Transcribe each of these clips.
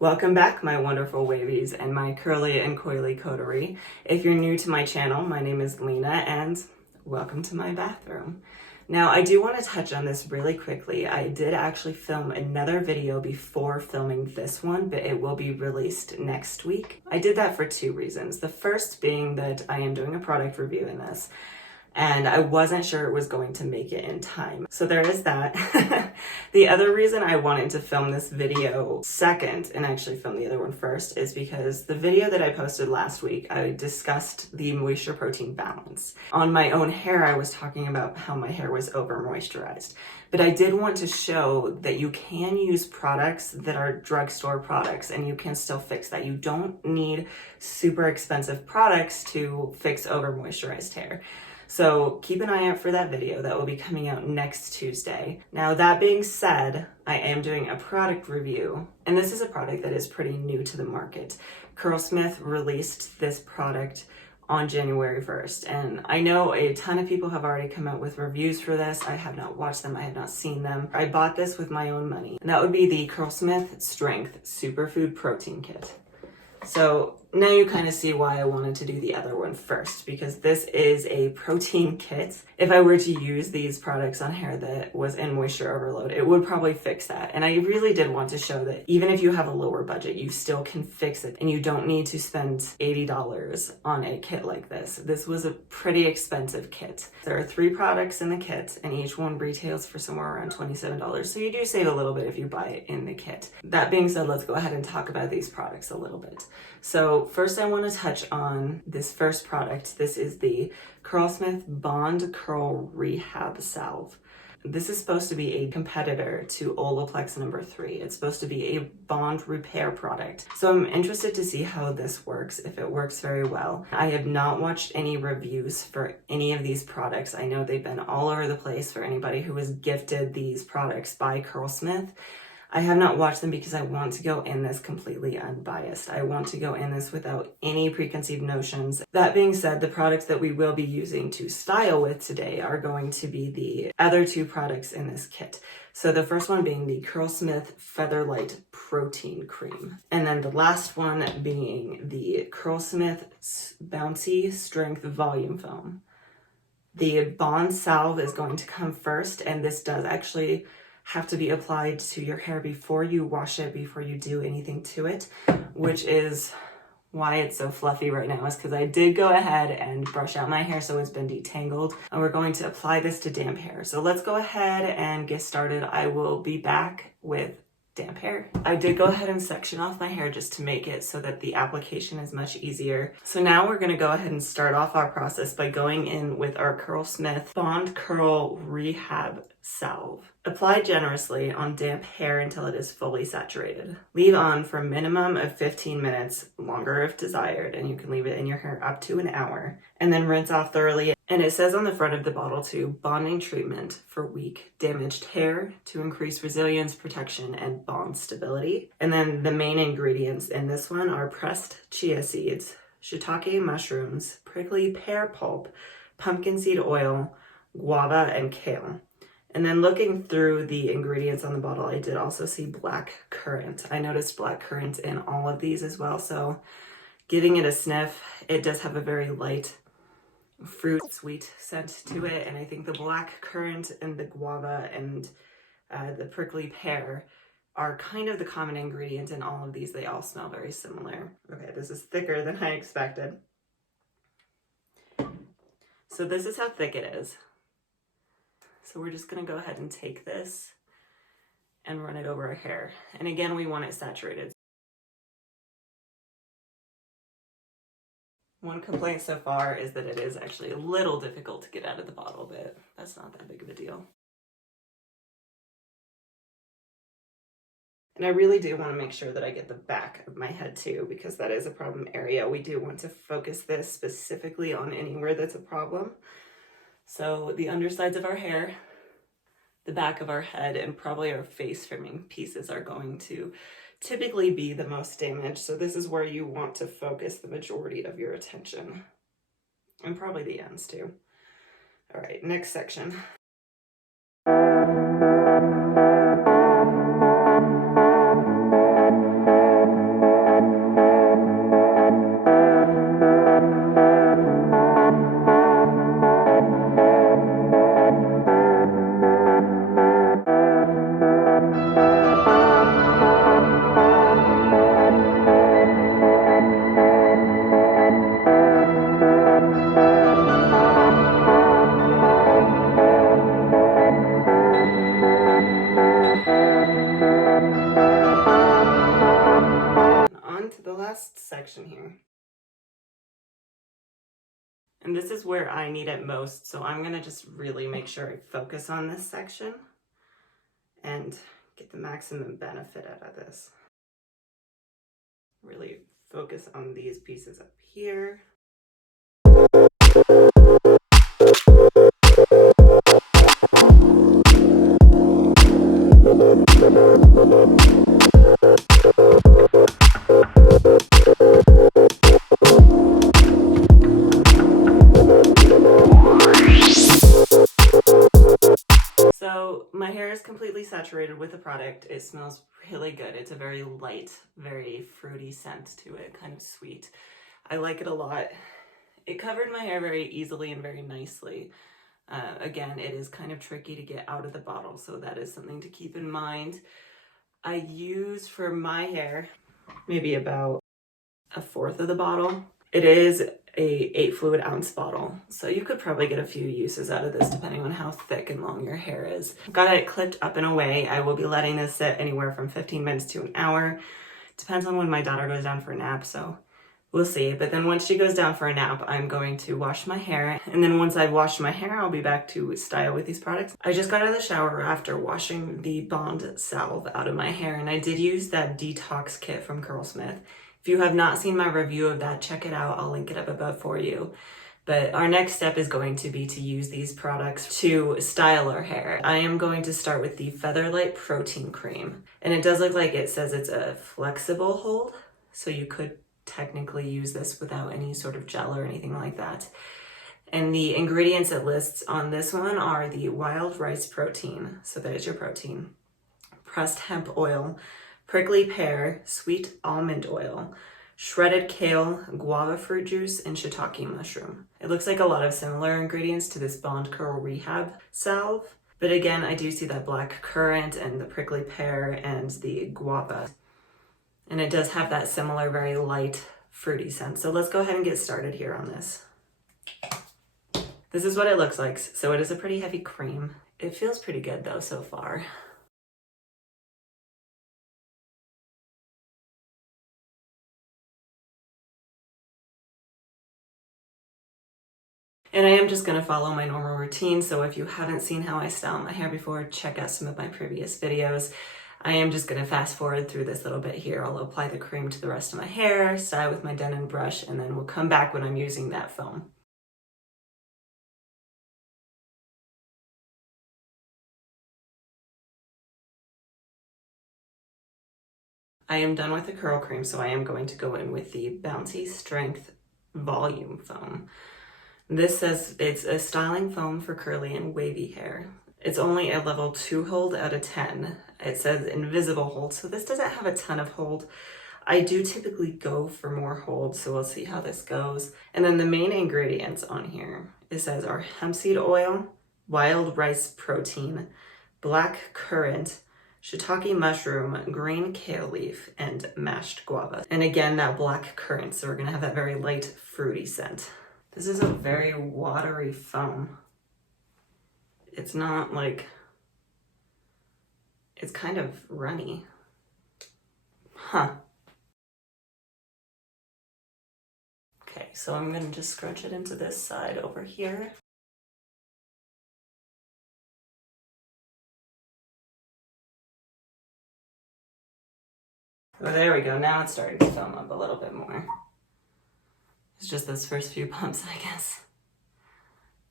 Welcome back, my wonderful wavies and my curly and coily coterie. If you're new to my channel, my name is Lena and welcome to my bathroom. Now, I do want to touch on this really quickly. I did actually film another video before filming this one, but it will be released next week. I did that for two reasons. The first being that I am doing a product review in this, and I wasn't sure it was going to make it in time. So there is that. The other reason I wanted to film this video second and actually film the other one first is because the video that I posted last week, I discussed the moisture protein balance. On my own hair, I was talking about how my hair was over moisturized. But I did want to show that you can use products that are drugstore products and you can still fix that. You don't need super expensive products to fix over moisturized hair. So keep an eye out for that video. That will be coming out next Tuesday. Now, that being said, I am doing a product review, and this is a product that is pretty new to the market. Curlsmith released this product on January 1st, and I know a ton of people have already come out with reviews for this. I have not watched them. I have not seen them. I bought this with my own money, and that would be the Curlsmith Strength Superfood Protein Kit. So now you kind of see why I wanted to do the other one first, because this is a protein kit. If I were to use these products on hair that was in moisture overload, it would probably fix that. And I really did want to show that even if you have a lower budget, you still can fix it and you don't need to spend $80 on a kit like this. This was a pretty expensive kit. There are 3 products in the kit and each one retails for somewhere around $27. So you do save a little bit if you buy it in the kit. That being said, let's go ahead and talk about these products a little bit. So first I want to touch on this first product. This is the Curlsmith Bond Curl Rehab Salve. This is supposed to be a competitor to Olaplex number 3. It's supposed to be a bond repair product. So I'm interested to see how this works, if it works very well. I have not watched any reviews for any of these products. I know they've been all over the place for anybody who was gifted these products by Curlsmith. I have not watched them because I want to go in this completely unbiased. I want to go in this without any preconceived notions. That being said, the products that we will be using to style with today are going to be the other 2 products in this kit. So the first one being the Curlsmith Featherlight Protein Cream. And then the last one being the Curlsmith Bouncy Strength Volume Foam. The Bond Salve is going to come first, and this does actually have to be applied to your hair before you wash it, before you do anything to it, which is why it's so fluffy right now, is because I did go ahead and brush out my hair so it's been detangled, and we're going to apply this to damp hair. So let's go ahead and get started. I will be back with damp hair. I did go ahead and section off my hair just to make it so that the application is much easier. So now we're going to go ahead and start off our process by going in with our Curlsmith Bond Curl Rehab Salve. Apply generously on damp hair until it is fully saturated. Leave on for a minimum of 15 minutes, longer if desired, and you can leave it in your hair up to an hour. And then rinse off thoroughly. And it says on the front of the bottle too, bonding treatment for weak, damaged hair to increase resilience, protection, and bond stability. And then the main ingredients in this one are pressed chia seeds, shiitake mushrooms, prickly pear pulp, pumpkin seed oil, guava, and kale. And then looking through the ingredients on the bottle, I did also see black currant. I noticed black currant in all of these as well. So giving it a sniff, it does have a very light fruit sweet scent to it. And I think the black currant and the guava and the prickly pear are kind of the common ingredient in all of these. They all smell very similar. Okay, this is thicker than I expected. So this is how thick it is. So we're just going to go ahead and take this and run it over our hair. And again, we want it saturated. One complaint so far is that it is actually a little difficult to get out of the bottle, but that's not that big of a deal. And I really do want to make sure that I get the back of my head too, because that is a problem area. We do want to focus this specifically on anywhere that's a problem. So the undersides of our hair, the back of our head, and probably our face trimming pieces are going to typically be the most damaged. So this is where you want to focus the majority of your attention, and probably the ends too. All right, next section. to the last section here. And this is where I need it most, so I'm gonna just really make sure I focus on this section and get the maximum benefit out of this. Really focus on these pieces up here. So my hair is completely saturated with the product. It smells really good. It's a very light, very fruity scent to it, kind of sweet. I like it a lot. It covered my hair very easily and very nicely. Again, it is kind of tricky to get out of the bottle, so that is something to keep in mind. I use for my hair maybe about a fourth of the bottle. It is a 8 fluid ounce bottle, so you could probably get a few uses out of this depending on how thick and long your hair is. Got it clipped up and away. I will be letting this sit anywhere from 15 minutes to an hour. Depends on when my daughter goes down for a nap, so we'll see. But then once she goes down for a nap, I'm going to wash my hair. And then once I've washed my hair, I'll be back to style with these products. I just got out of the shower after washing the Bond Salve out of my hair, and I did use that detox kit from Curlsmith. If you have not seen my review of that, check it out. I'll link it up above for you. But our next step is going to be to use these products to style our hair. I am going to start with the Featherlight Protein Cream. And it does look like it says it's a flexible hold, so you could technically use this without any sort of gel or anything like that. And the ingredients it lists on this one are the wild rice protein, so that is your protein, pressed hemp oil, prickly pear, sweet almond oil, shredded kale, guava fruit juice, and shiitake mushroom. It looks like a lot of similar ingredients to this Bond Curl Rehab salve, but again, I do see that black currant and the prickly pear and the guava. And it does have that similar, very light, fruity scent. So let's go ahead and get started here on this. This is what it looks like. So it is a pretty heavy cream. It feels pretty good though so far. And I am just gonna follow my normal routine. So if you haven't seen how I style my hair before, check out some of my previous videos. I am just gonna fast forward through this little bit here. I'll apply the cream to the rest of my hair, style with my Denon brush, and then we'll come back when I'm using that foam. I am done with the curl cream, so I am going to go in with the Bouncy Strength Volume Foam. This says it's a styling foam for curly and wavy hair. It's only a level 2 hold out of 10. It says invisible hold, so this doesn't have a ton of hold. I do typically go for more hold, so we'll see how this goes. And then the main ingredients on here, it says are hemp seed oil, wild rice protein, black currant, shiitake mushroom, green kale leaf, and mashed guava. And again, that black currant, so we're gonna have that very light fruity scent. This is a very watery foam. It's not like, it's kind of runny. Huh. Okay, so I'm gonna just scrunch it into this side over here. Oh, there we go. Now it's starting to foam up a little bit more. It's just those first few pumps, I guess.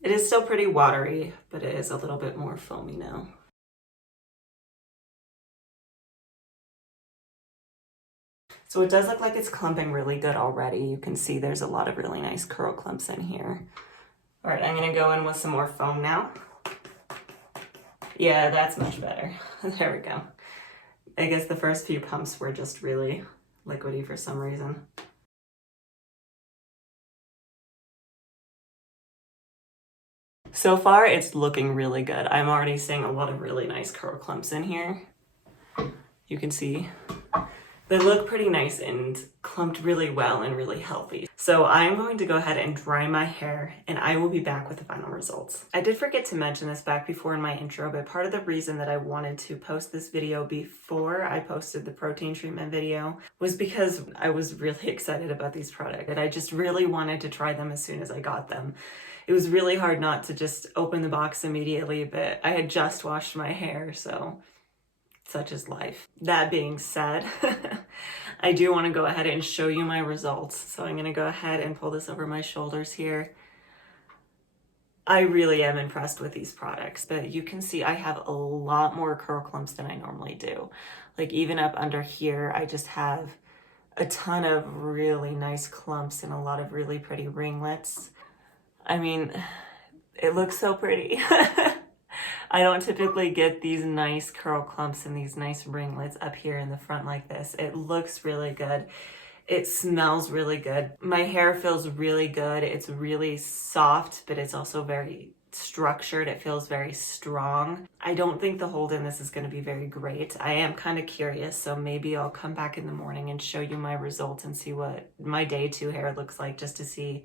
It is still pretty watery, but it is a little bit more foamy now. So it does look like it's clumping really good already. You can see there's a lot of really nice curl clumps in here. All right, I'm gonna go in with some more foam now. Yeah, that's much better. There we go. I guess the first few pumps were just really liquidy for some reason. So far, it's looking really good. I'm already seeing a lot of really nice curl clumps in here. You can see They look pretty nice and clumped really well and really healthy. So I'm going to go ahead and dry my hair and I will be back with the final results. I did forget to mention this back before in my intro, but part of the reason that I wanted to post this video before I posted the protein treatment video was because I was really excited about these products and I just really wanted to try them as soon as I got them. It was really hard not to just open the box immediately, but I had just washed my hair, so such is life. That being said, I do want to go ahead and show you my results. So I'm going to go ahead and pull this over my shoulders here. I really am impressed with these products, but you can see I have a lot more curl clumps than I normally do. Like even up under here, I just have a ton of really nice clumps and a lot of really pretty ringlets. I mean, it looks so pretty. I don't typically get these nice curl clumps and these nice ringlets up here in the front like this. It looks really good. It smells really good. My hair feels really good. It's really soft, but it's also very structured. It feels very strong. I don't think the hold in this is going to be very great. I am kind of curious, so maybe I'll come back in the morning and show you my results and see what my day 2 hair looks like, just to see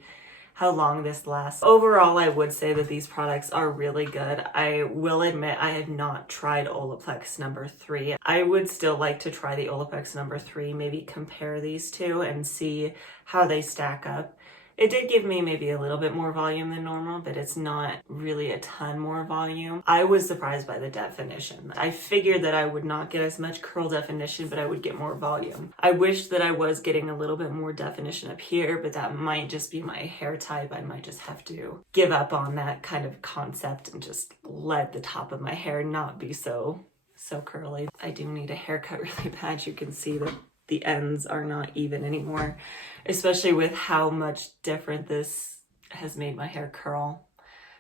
how long this lasts. Overall, I would say that these products are really good. I will admit I have not tried Olaplex number 3. I would still like to try the Olaplex number 3, maybe compare these two and see how they stack up. It did give me maybe a little bit more volume than normal, but it's not really a ton more volume. I was surprised by the definition. I figured that I would not get as much curl definition, but I would get more volume. I wish that I was getting a little bit more definition up here, but that might just be my hair type. I might just have to give up on that kind of concept and just let the top of my hair not be so curly. I do need a haircut really bad. You can see that the ends are not even anymore, especially with how much different this has made my hair curl.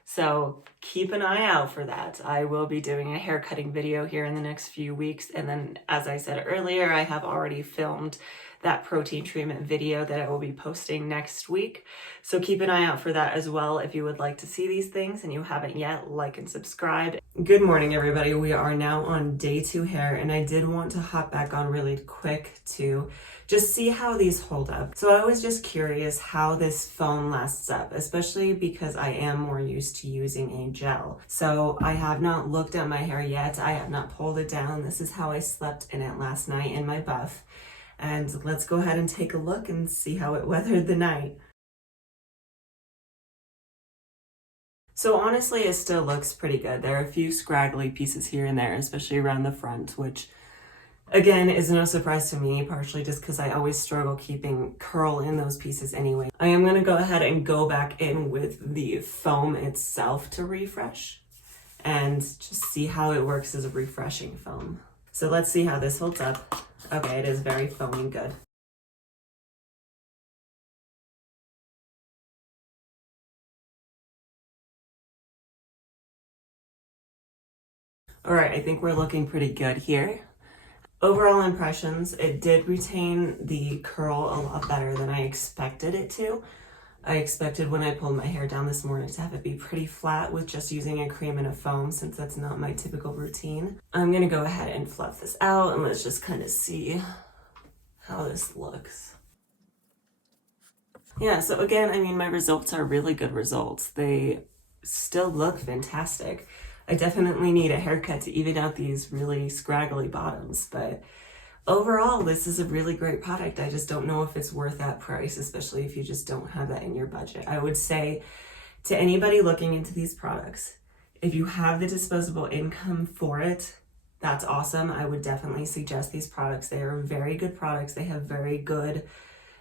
So keep an eye out for that. I will be doing a hair cutting video here in the next few weeks. And then, as I said earlier, I have already filmed that protein treatment video that I will be posting next week. So keep an eye out for that as well. If you would like to see these things and you haven't yet, like and subscribe. Good morning, everybody. We are now on day 2 hair, and I did want to hop back on really quick to just see how these hold up. So I was just curious how this foam lasts up, especially because I am more used to using a gel. So I have not looked at my hair yet. I have not pulled it down. This is how I slept in it last night in my buff. And let's go ahead and take a look and see how it weathered the night. So honestly, it still looks pretty good. There are a few scraggly pieces here and there, especially around the front, which again is no surprise to me, partially just because I always struggle keeping curl in those pieces anyway. I am going to go ahead and go back in with the foam itself to refresh and just see how it works as a refreshing foam. So let's see how this holds up. Okay, it is very foamy good. All right, I think we're looking pretty good here. Overall impressions, it did retain the curl a lot better than I expected it to. I expected when I pulled my hair down this morning to have it be pretty flat with just using a cream and a foam, since that's not my typical routine. I'm gonna go ahead and fluff this out and let's just kind of see how this looks. Yeah, so again, I mean, my results are really good results. They still look fantastic. I definitely need a haircut to even out these really scraggly bottoms, but overall, this is a really great product. I just don't know if it's worth that price, especially if you just don't have that in your budget. I would say to anybody looking into these products, if you have the disposable income for it, that's awesome. I would definitely suggest these products. They are very good products. They have very good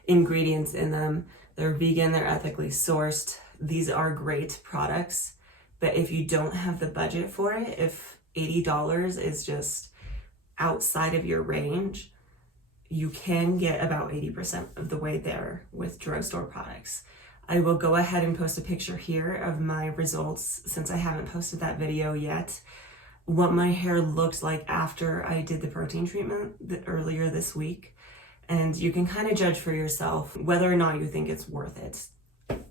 ingredients in them. They're vegan, they're ethically sourced. These are great products. But if you don't have the budget for it, if $80 is just outside of your range, you can get about 80% of the way there with drugstore products. I will go ahead and post a picture here of my results, since I haven't posted that video yet, what my hair looked like after I did the protein treatment earlier this week. And you can kind of judge for yourself whether or not you think it's worth it.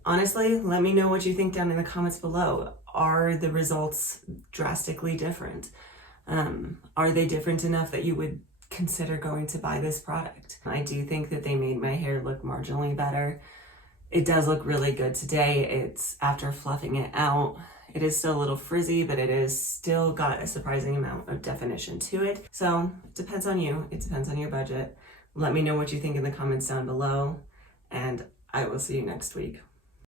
Honestly, let me know what you think down in the comments below. Are the results drastically different? Are they different enough that you would consider going to buy this product. I do think that they made my hair look marginally better. It does look really good today. It's after fluffing it out. It is still a little frizzy, but it is still got a surprising amount of definition to it. So it depends on you. It depends on your budget. Let me know what you think in the comments down below, and I will see you next week.